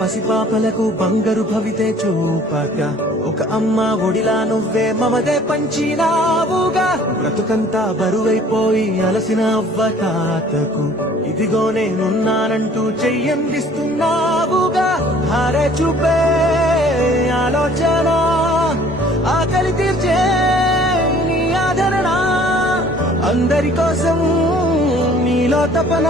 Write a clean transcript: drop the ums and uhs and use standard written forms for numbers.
పసిపాపలకు బంగారు భవితే చూపక ఒక అమ్మ ఒడిలా నువ్వే మమదే పంచినావుగా బ్రతుకంతా బరువైపోయి అలసిన అవ్వ తాతకు ఇదిగో నేనున్నానంటూ చెయ్యందిస్తున్నావుగా హారే చూపే ఆలోచన ఆకలి తీర్చే నీ ఆదరణ అందరి కోసం నీలో తపన